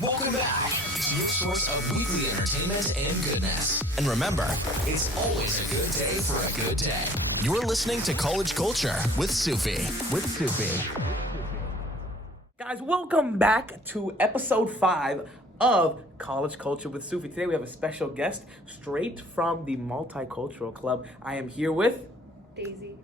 Welcome back to your source of weekly entertainment and goodness. And remember, it's always a good day for a good day. You're listening to College Culture with Sufy. Guys, welcome back to episode 5 of College Culture with Sufy. Today we have a special guest straight from the Multicultural Club. I am here with Daisy.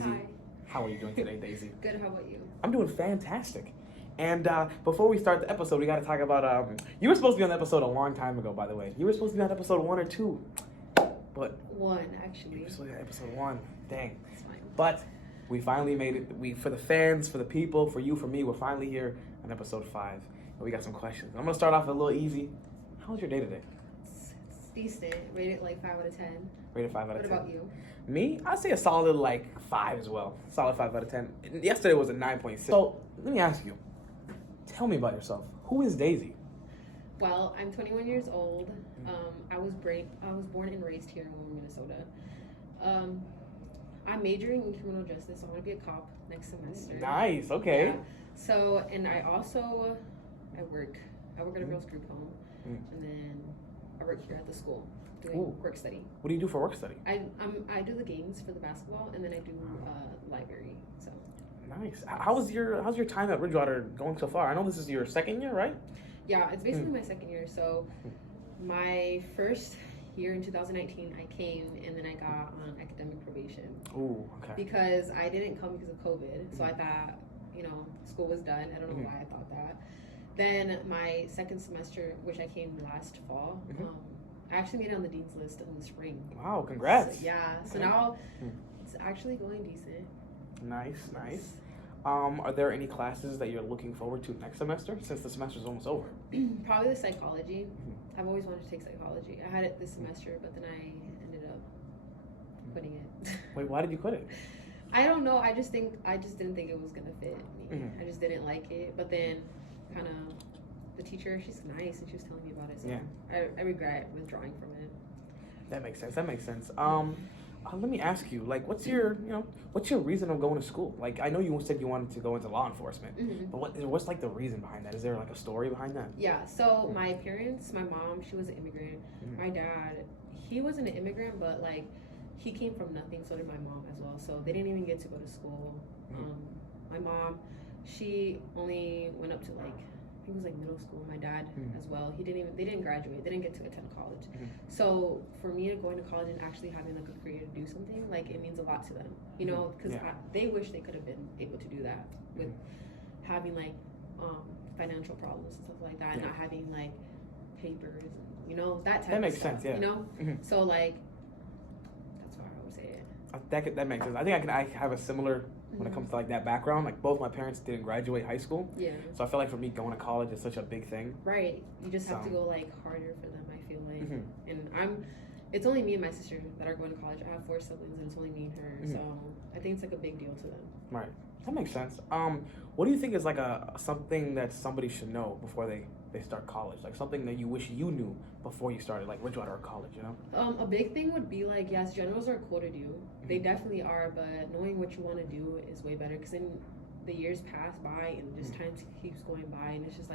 Hi. How are you doing today, Daisy? Good, how about you? I'm doing fantastic. And before we start the episode, we got to talk about, you were supposed to be on the episode a long time ago, by the way. You were supposed to be on episode 1 or 2, but... 1, actually. You were supposed to be on episode 1, dang. That's fine. But we finally made it, for the fans, for the people, for you, for me, we're finally here on episode 5. And we got some questions. I'm going to start off a little easy. How was your day today? It's decent. Rated like 5 out of 10. Rated 5 out of 10. What about you? Me? I'd say a solid 5 as well. Solid 5 out of 10. Yesterday was a 9.6. So let me ask you. Tell me about yourself. Who is Daisy? Well, I'm 21 years old. I was born and raised here in Wilmington, Minnesota. I'm majoring in criminal justice. So I want to be a cop next semester. Nice. Okay. Yeah. So, and I work at a girls group home, and then I work here at the school doing work study. What do you do for work study? I do the games for the basketball, and then I do library. So. Nice. How's your time at Bridgewater going so far? I know this is your second year, right? Yeah, it's basically my second year. So my first year in 2019, I came and then I got on academic probation. Ooh, okay. Because I didn't come because of COVID. So I thought, school was done. I don't know why I thought that. Then my second semester, which I came last fall, I actually made it on the dean's list in the spring. Wow, congrats. So now it's actually going decent. Nice. Are there any classes that you're looking forward to next semester, since the semester's almost over? Probably the psychology. I've always wanted to take psychology. I had it this semester, but then I ended up quitting it. Wait, why did you quit it? I don't know. I just didn't think it was gonna fit me. I just didn't like it. But then, kind of, the teacher, she's nice, and she was telling me about it. So I regret withdrawing from it. That makes sense. Let me ask you, what's your reason of going to school? I know you said you wanted to go into law enforcement, but what's the reason behind that? Is there a story behind that? Yeah, so my parents, my mom, she was an immigrant. My dad, he wasn't an immigrant, but he came from nothing, so did my mom as well. So they didn't even get to go to school. My mom, she only went up to I think it was middle school. My dad as well. They didn't graduate. They didn't get to attend college. So for me, going to college and actually having a career to do something, it means a lot to them, because they wish they could have been able to do that with having financial problems and stuff like that, and not having papers, and, that type that makes of stuff, sense. Yeah. So that's why I would say it. That makes sense. I think I have a similar. When it comes to that background, both my parents didn't graduate high school. Yeah. So I feel for me going to college is such a big thing. Right. You just have to go harder for them, I feel like. And it's only me and my sister that are going to college. I have 4 siblings and it's only me and her. So I think it's a big deal to them. Right. That makes sense. What do you think is something that somebody should know before they start college? Something that you wish you knew before you started, Bridgewater College, A big thing would be yes, generals are cool to do. They definitely are, but knowing what you want to do is way better, because then the years pass by and just time keeps going by, and it's just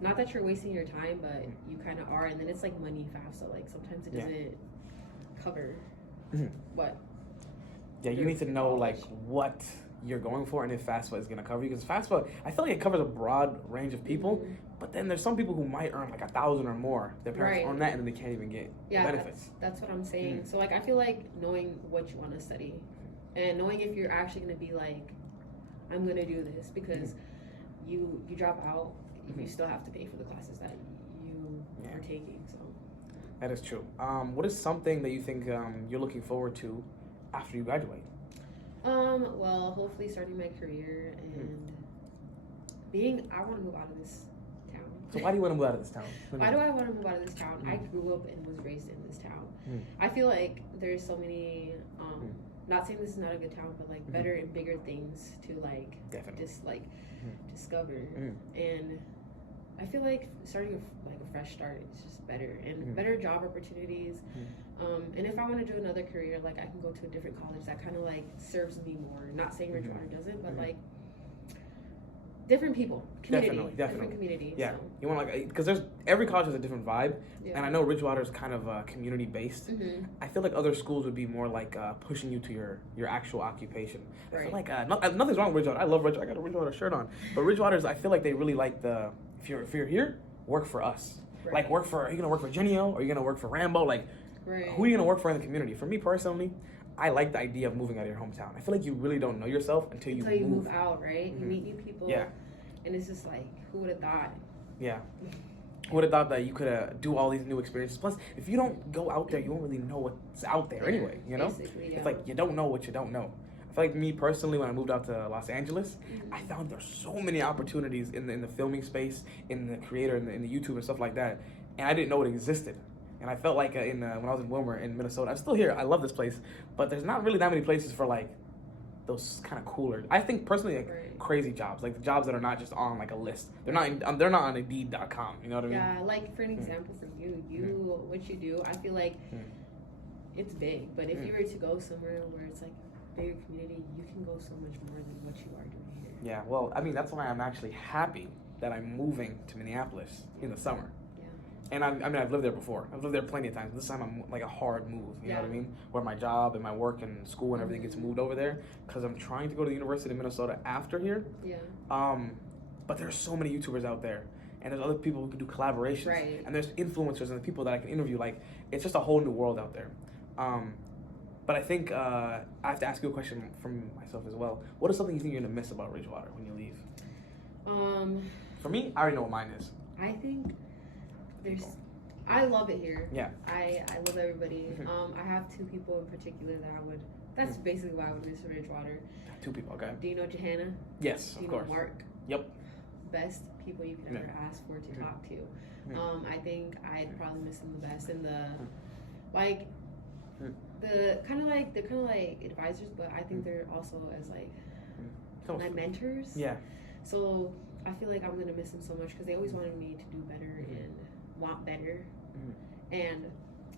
not that you're wasting your time, but you kind of are, and then it's money fast, so sometimes it doesn't cover what. Yeah, you need to know what you're going for and if FAFSA is going to cover you, because FAFSA, I feel it covers a broad range of people, but then there's some people who might earn $1,000 or more. Their parents earn that and then they can't even get the benefits. That's what I'm saying. So I feel knowing what you want to study and knowing if you're actually going to be I'm going to do this, because you drop out, you still have to pay for the classes that you are taking. So that is true. What is something that you think you're looking forward to after you graduate? Well, hopefully starting my career and I want to move out of this town. So why do you want to move out of this town? Why do I want to move out of this town? I grew up and was raised in this town. I feel there's so many, not saying this is not a good town, but better and bigger things to just discover. And I feel starting a fresh start is just better, and better job opportunities. And if I want to do another career, I can go to a different college that kind of serves me more. Not saying Bridgewater doesn't, but different people, community, Definitely. different community. Yeah, So. you want because there's every college has a different vibe, Yeah. and I know Bridgewater is kind of community based. Mm-hmm. I feel like other schools would be more like pushing you to your actual occupation. I feel Right. like nothing's wrong with Bridgewater. I love Bridgewater. I got a Bridgewater shirt on, but Bridgewater's I feel like they really like the if you're here, work for us. Right. Like are you gonna work for Genio or are you gonna work for Rambo? Like Right. who are you gonna work for in the community? For me personally, I like the idea of moving out of your hometown. I feel like you really don't know yourself until you move out, right? Mm-hmm. You meet new people. Yeah. And it's just like, who would have thought? Yeah. Who would have thought that you could do all these new experiences? Plus, if you don't go out there, you won't really know what's out there anyway, you know? Basically, yeah. It's like you don't know what you don't know. I feel like me personally, when I moved out to Los Angeles, I found there's so many opportunities in the filming space, in the creator, in the YouTube and stuff like that, and I didn't know it existed. And I felt like when I was in Wilmer in Minnesota, I'm still here. I love this place, but there's not really that many places for like those kind of cooler. I think personally, like crazy jobs, like the jobs that are not just on like a list. They're not on Indeed.com. You know what I mean? Yeah, like for an example, for you, what you do, I feel like it's big. But if you were to go somewhere where it's like a bigger community, you can go so much more than what you are doing here. Yeah. Well, I mean, that's why I'm actually happy that I'm moving to Minneapolis in the summer. And I've lived there before. I've lived there plenty of times. This time I'm like a hard move, you know what I mean? Where my job and my work and school and everything gets moved over there because I'm trying to go to the University of Minnesota after here. Yeah. But there's so many YouTubers out there, and there's other people who can do collaborations, right. and there's influencers and the people that I can interview. Like it's just a whole new world out there. But I think I have to ask you a question from myself as well. What is something you think you're gonna miss about Bridgewater when you leave? For me, I already know what mine is. I think. I love it here. Yeah. I love everybody. I have two people in particular that I would. That's basically why I would miss Bridgewater. Two people, okay. Do you know Johanna? Yes, of course. Mark? Yep. Best people you can ever ask for to talk to. I think I'd probably miss them the best. And they're kind of like advisors, but I think they're also as like my mentors. Yeah. So I feel like I'm gonna miss them so much because they always wanted me to do better and want better, and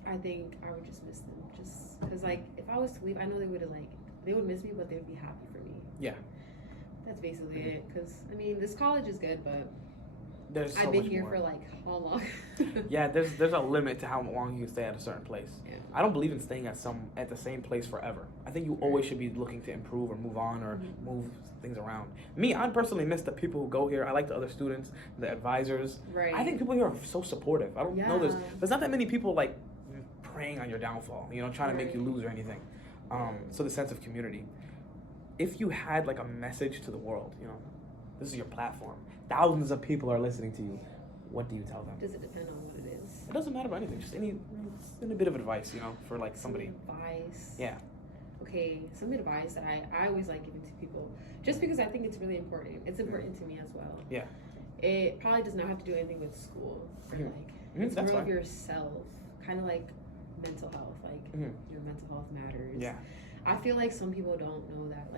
I think I would just miss them just because like if I was to leave, I know they would miss me, but they would be happy for me. Yeah. That's basically it. Because I mean, this college is good, but there's so I've been much here more. for like how long? Yeah, there's a limit to how long you can stay at a certain place. Yeah. I don't believe in staying at the same place forever. I think you always should be looking to improve or move on or move things around. Me, I personally miss the people who go here. I like the other students, the advisors. Right. I think people here are so supportive. I don't know there's not that many people like preying on your downfall, you know, trying to make you lose or anything. So the sense of community. If you had like a message to the world, you know, this is your platform. Thousands of people are listening to you. What do you tell them? Does it depend on what it is? It doesn't matter about anything. Just any bit of advice, you know, for like somebody. Advice. Yeah. Okay, some advice that I always like giving to people, just because I think it's really important. It's important to me as well. Yeah. It probably does not have to do anything with school. Like it's that's more of fine. yourself, kind of like mental health. Like your mental health matters. Yeah. I feel like some people don't know that.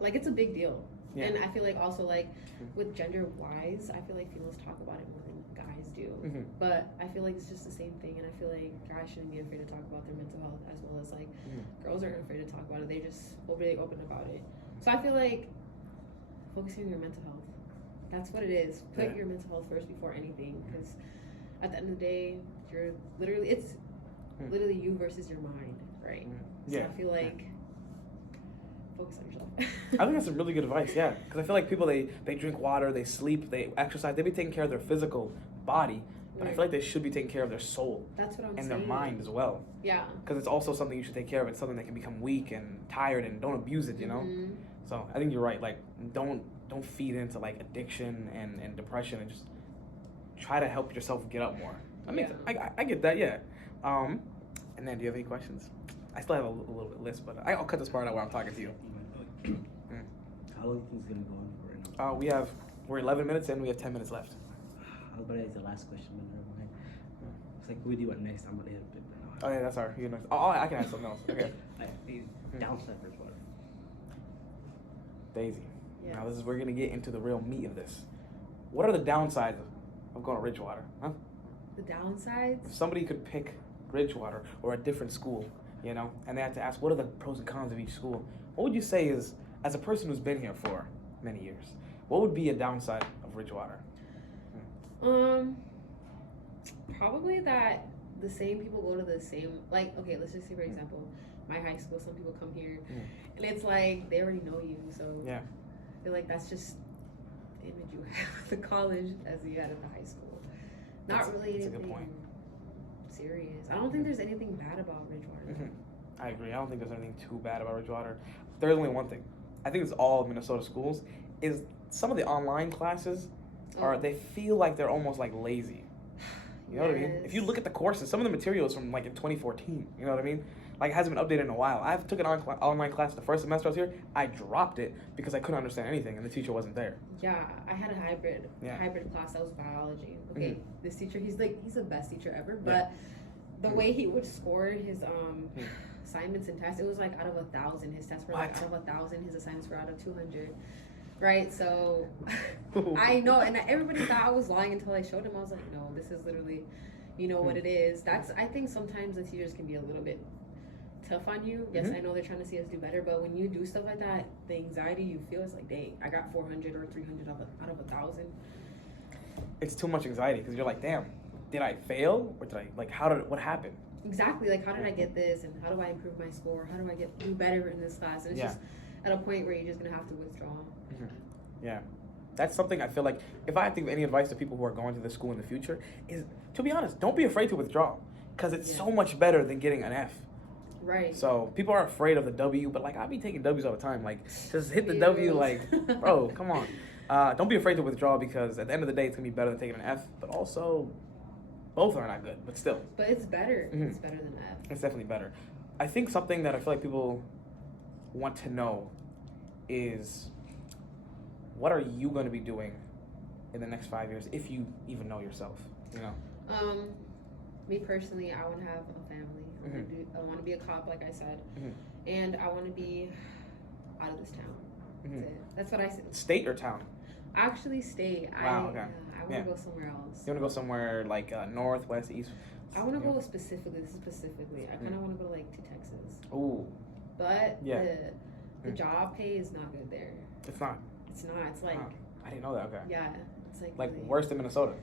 Like it's a big deal. Yeah. And I feel like also like with gender wise, I feel like females talk about it more than guys do. But I feel like it's just the same thing, and I feel like guys shouldn't be afraid to talk about their mental health as well as like girls aren't afraid to talk about it. They just really open about it. So I feel like focusing on your mental health. That's what it is. Put your mental health first before anything, because at the end of the day, it's literally you versus your mind, right? So I feel like focus on yourself. I think that's some really good advice, yeah. Because I feel like people, they drink water, they sleep, they exercise, they be taking care of their physical body, but I feel like they should be taking care of their soul. That's what I'm and saying. their mind as well. Yeah. Because it's also something you should take care of. It's something that can become weak and tired, and don't abuse it, you know? So I think you're right. Like, don't feed into like addiction and depression, and just try to help yourself get up more. I mean, I get that, yeah. And then, do you have any questions? I still have a little bit list, but I'll cut this part out where I'm talking to you. How long do you think it's gonna go on for right now? We're 11 minutes in. We have 10 minutes left. How about it's the last question? But never mind. It's like we do what next. I'm gonna hit a bit. Oh yeah, that's our. I can add something else. Okay. Downside Bridgewater. Daisy. Yes. Now we're gonna get into the real meat of this. What are the downsides of going to Bridgewater? Huh? The downsides? If somebody could pick Bridgewater or a different school, you know, and they had to ask what are the pros and cons of each school, what would you say is, as a person who's been here for many years, What would be a downside of Bridgewater? Probably that the same people go to the same, like, okay, let's just say, for example, my high school, some people come here, and it's like, they already know you, so yeah. I feel like that's just the image you have at the college as you had at the high school. Not really anything serious. I don't think there's anything bad about Bridgewater. I agree. I don't think there's anything too bad about Bridgewater. There's only one thing. I think it's all Minnesota schools, is some of the online classes they feel like they're almost like lazy. You know what I mean? If you look at the courses, some of the materials from like in 2014, you know what I mean? Like it hasn't been updated in a while. I took an online class the first semester I was here. I dropped it because I couldn't understand anything and the teacher wasn't there. Yeah, I had a hybrid class that was biology. Okay, this teacher, he's the best teacher ever, but the way he would score his assignments and tests, it was like out of 1,000. His tests were like out of 1,000. His assignments were out of 200. Right, so I know, and everybody thought I was lying until I showed him. I was like, no, this is literally, what it is. I think sometimes the teachers can be a little bit tough on you. Yes, I know they're trying to see us do better, but when you do stuff like that, the anxiety you feel is like, dang, I got 400 or 300 out of 1,000. It's too much anxiety because you're like, damn, did I fail or what happened? Exactly, like how did I get this, and how do I improve my score? How do I do better in this class? And it's just at a point where you're just gonna have to withdraw. Yeah, that's something I feel like if I have to give any advice to people who are going to this school in the future is, to be honest, don't be afraid to withdraw because it's so much better than getting an F. Right. So people are afraid of the W, but like I be taking W's all the time. Like just hit the W, like bro, come on. Don't be afraid to withdraw because at the end of the day, it's gonna be better than taking an F. But also, both are not good, but still. But it's better. It's better than F. It's definitely better. I think something that I feel like people want to know is, what are you going to be doing in the next 5 years, if you even know yourself? You know. Me personally, I want to have a family. I want to be a cop, like I said, and I want to be out of this town. That's what I said. State or town? Actually, state. Wow. Okay. I want to go somewhere else. You want to go somewhere like north, west, east? I want to go specifically. I kind of want to go like to Texas. Ooh. But the job pay is not good there. It's not. It's not. It's like. I didn't know that. Okay. Yeah. It's like. Like really, worse than Minnesota.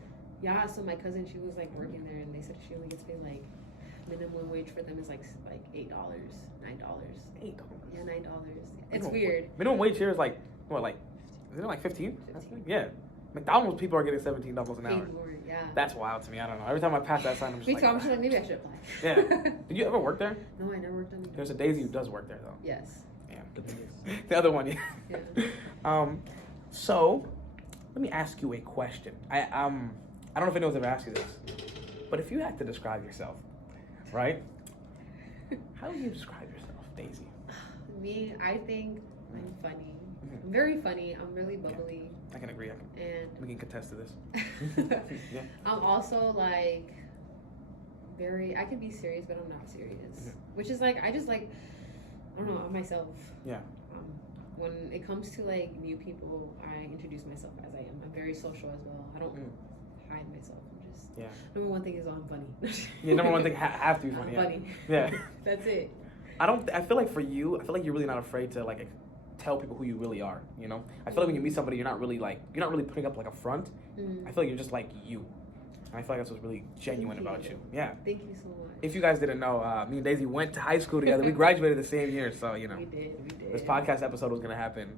Yeah. So my cousin, she was like working there, and they said she only gets paid like minimum wage for them is like $8, $9. $8. Yeah, $9. It's weird. Minimum wage here is like what, like is it like 15? Yeah. McDonald's people are getting $17 an hour. More, yeah. That's wild to me. I don't know. Every time I pass that sign, I'm just Me too. I'm just like, maybe I should apply. Yeah. Did you ever work there? No, I never worked on. There's a Daisy who does work there though. Yes. Yeah. The other one, yeah. So let me ask you a question. I don't know if anyone's ever asked you this, but if you had to describe yourself, right? How would you describe yourself, Daisy? Me, I think I'm funny. I'm very funny. I'm really bubbly. I can agree. And we can contest to this. Yeah. I'm also like I can be serious, but I'm not serious. Which is like, I just like, I don't know, I'm myself. Yeah. When it comes to like new people, I introduce myself as I am. I'm very social as well. I don't hide myself. I'm just number one thing is I'm funny. Yeah, number one thing have to be funny. I'm funny. Yeah. That's it. I feel like for you, I feel like you're really not afraid to like tell people who you really are, you know? I feel like when you meet somebody, you're not really putting up like a front. I feel like you're just like you. And I feel like that's what's really genuine about you. Yeah. Thank you so much. If you guys didn't know, me and Daisy went to high school together. We graduated the same year, so, you know. We did. This podcast episode was going to happen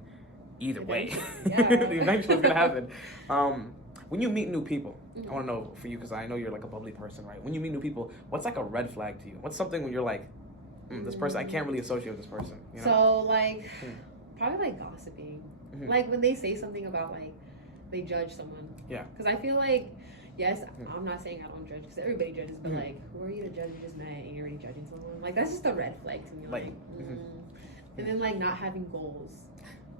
either way. Yeah. The eventually was going to happen. When you meet new people, I want to know for you, because I know you're like a bubbly person, right? When you meet new people, what's like a red flag to you? What's something when you're like, this person, I can't really associate with this person, you know? So, like, probably like gossiping. Like when they say something about like, they judge someone. Yeah. Because I feel like, yes, I'm not saying I don't judge, because everybody judges, but like, who are you to judge? You just met and you're already judging someone. Like, that's just a red flag to me. Like, and then like not having goals.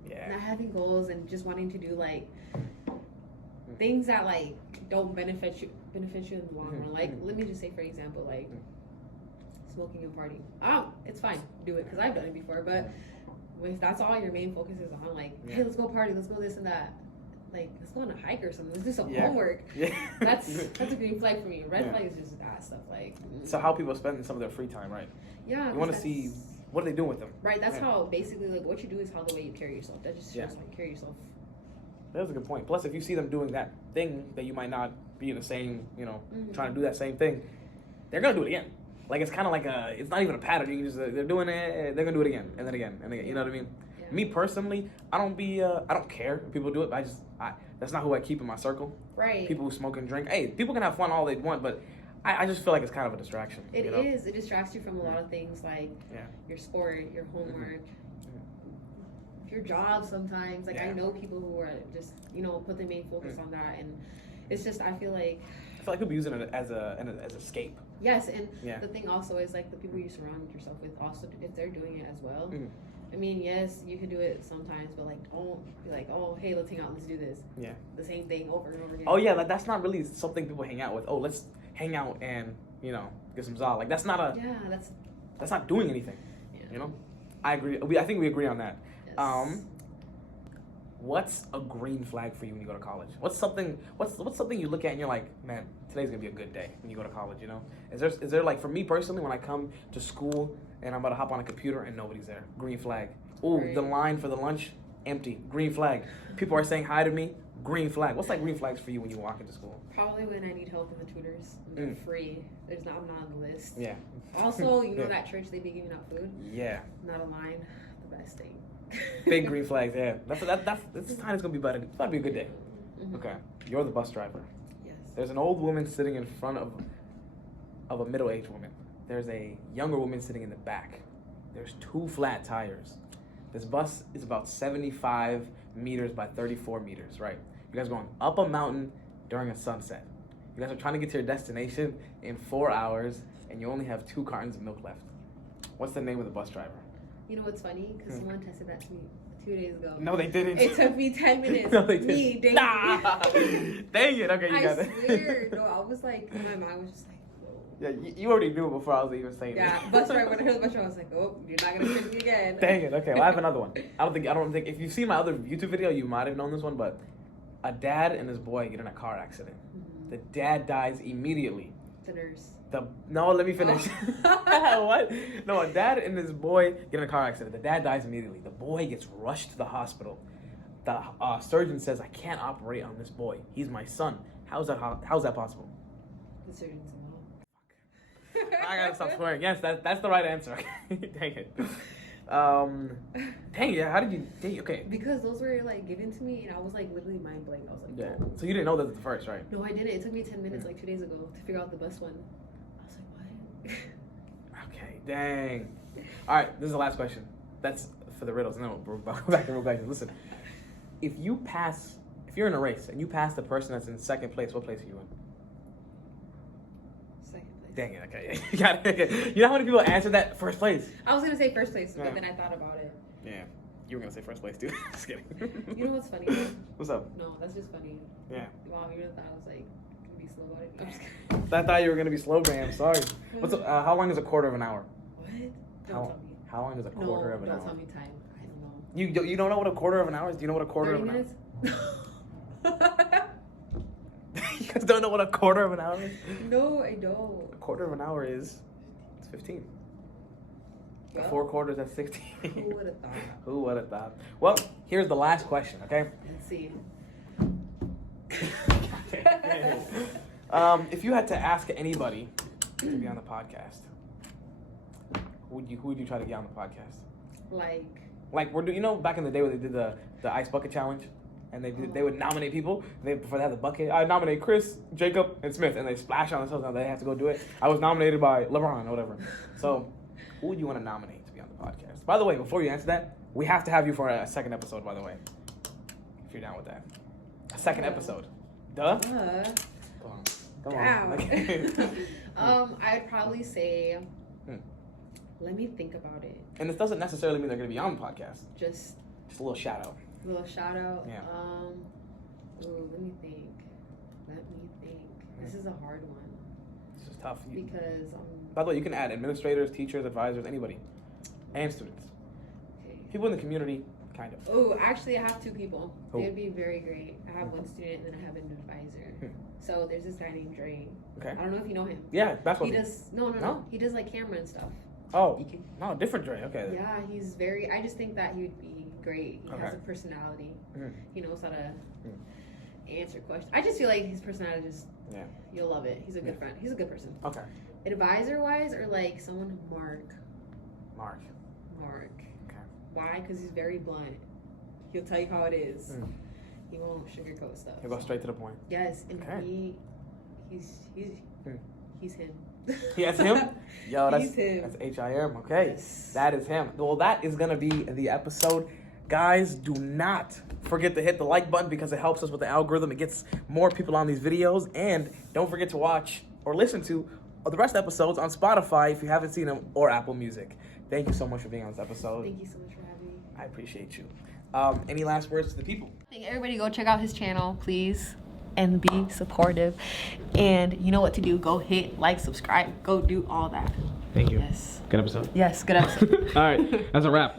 Yeah. Not having goals and just wanting to do like things that like don't benefit you in the long run. Like, let me just say, for example, like smoking and partying. It's fine, do it, because I've done it before. But if that's all your main focus is on, like, hey, let's go party, let's go this and that. Like, let's go on a hike or something. Let's do some homework. Yeah. That's a green flag for me. Red flag is just that stuff. Like. So how people spend some of their free time, right? Yeah. You want to see what are they doing with them. Right. That's how basically like what you do is how the way you carry yourself. That just shows how you carry yourself. That's a good point. Plus, if you see them doing that thing that you might not be in the same, trying to do that same thing, they're gonna do it again. Like it's kind of like it's not even a pattern. You can just they're doing it, they're gonna do it again and then again and again. You know what I mean? Yeah. Me personally, I don't care if people do it. But that's not who I keep in my circle. Right. People who smoke and drink. Hey, people can have fun all they want, but I just feel like it's kind of a distraction. It is. It distracts you from a lot of things like your sport, your homework, your job sometimes. Like I know people who are just, put their main focus on that, and it's just, I feel like people using it as escape. Yes, and the thing also is like the people you surround yourself with also, if they're doing it as well. I mean, yes, you can do it sometimes, but like don't be like, oh, hey, let's hang out, let's do this. Yeah. The same thing over and over again. Oh yeah, like that's not really something people hang out with. Oh, let's hang out and get some za. Like that's not that's not doing anything. Yeah. I agree. I think we agree on that. Yes. What's a green flag for you when you go to college? What's something you look at and you're like, man, today's gonna be a good day when you go to college? Is there like, for me personally, when I come to school and I'm about to hop on a computer and nobody's there, green flag. Ooh, the line for the lunch, empty, green flag. People are saying hi to me, green flag. What's like green flags for you when you walk into school? Probably when I need help with the tutors. They're free. I'm not on the list. Yeah. Also, that church, they be giving out food. Yeah. Not a line. The best thing. Big green flags, yeah. This time is gonna be better. It's about to be a good day. Okay. You're the bus driver. Yes. There's an old woman sitting in front of a middle-aged woman. There's a younger woman sitting in the back. There's 2 flat tires. This bus is about 75 meters by 34 meters, right? You guys are going up a mountain during a sunset. You guys are trying to get to your destination in 4 hours, and you only have 2 cartons of milk left. What's the name of the bus driver? You know what's funny? Because someone tested that to me 2 days ago. No, they didn't. It took me 10 minutes. No, they didn't. Me, Daisy. Nah. Dang it. Okay, you got it. I swear. No, I was like, my mind was just like, whoa. Yeah, you already knew it before I was even saying it. Yeah, bus driver. When I heard the bus driver, I was like, oh, you're not going to trick me again. Dang it. Okay, well, I have another one. I don't think, if you've seen my other YouTube video, you might have known this one, but a dad and his boy get in a car accident. The dad dies immediately. The nurse. No, let me finish. Oh. What? No, a dad and his boy get in a car accident. The dad dies immediately. The boy gets rushed to the hospital. The surgeon says, I can't operate on this boy. He's my son. How's that possible? The surgeon's mom. I gotta stop swearing. Yes, that's the right answer. Dang it. Dang it. How did you? Okay. Because those were like given to me, and I was like literally mind blank. I was like, yeah. Oh. So you didn't know that was the first, right? No, I didn't. It took me 10 minutes, like 2 days ago, to figure out the bus one. I was like, what? Okay. Dang. All right. This is the last question. That's for the riddles. No, we'll go back to real questions. Listen. If you're in a race and you pass the person that's in second place, what place are you in? Second place. Dang it, okay. You got it. Okay. You know how many people answered that first place? I was going to say first place, but then I thought about it. Yeah. You were going to say first place, too. Just kidding. You know what's funny? What's up? No, that's just funny. Yeah. Wow, you really thought I was like, going to be slow about it? I'm just kidding. I thought you were going to be slow, Graham. Sorry. How long is a quarter of an hour? What? Don't tell me. How long is a quarter of an hour? Don't tell me time. I don't know. You don't know what a quarter of an hour is? Do you know what a quarter of an minutes? hour? You guys don't know what a quarter of an hour is? No, I don't. A quarter of an hour is 15. Well, 4 quarters, that's 16. Who would have thought? Who would have thought? Well, here's the last question, okay? Let's see. If you had to ask anybody to be on the podcast, who would you try to get on the podcast? Like back in the day when they did the ice bucket challenge, and they would nominate people. Before they had the bucket, I nominate Chris, Jacob, and Smith, and they splash on themselves. Now they have to go do it. I was nominated by LeBron or whatever. So, who would you want to nominate to be on the podcast? By the way, before you answer that, we have to have you for a second episode. By the way, if you're down with that, a second episode. Duh. Come on. Okay. I'd probably say. Let me think about it. And this doesn't necessarily mean they're going to be on the podcast. Just a little shout out. A little shout out. Yeah. Let me think. This is a hard one. This is tough. Because by the way, you can add administrators, teachers, advisors, anybody, and students. Okay. People in the community, kind of. Oh, actually, I have 2 people. Who? They'd be very great. I have 1 student, and then I have an advisor. So there's this guy named Dre. Okay. I don't know if you know him. Yeah, basketball. He does. No. He does like camera and stuff. Oh, no, different Dre. Okay. Yeah, he's very. I just think that he would be great. He has a personality. Mm. He knows how to answer questions. I just feel like his personality just, you'll love it. He's a good friend. He's a good person. Okay. Advisor-wise, or like someone, Mark. Okay. Why? Because he's very blunt. He'll tell you how it is. He won't sugarcoat stuff. He'll go straight to the point. Yes, and he's him. That's him? Yo, He's him. That's HIM. Okay. Yes. That is him. Well, that is going to be the episode. Guys, do not forget to hit the like button because it helps us with the algorithm. It gets more people on these videos. And don't forget to watch or listen to the rest of the episodes on Spotify if you haven't seen them, or Apple Music. Thank you so much for being on this episode. Thank you so much for having me. I appreciate you. Any last words to the people? I think everybody go check out his channel, please, and be supportive. And you know what to do. Go hit like, subscribe, go do all that. Thank you. Yes. Good episode. Yes, good episode. All right, that's a wrap.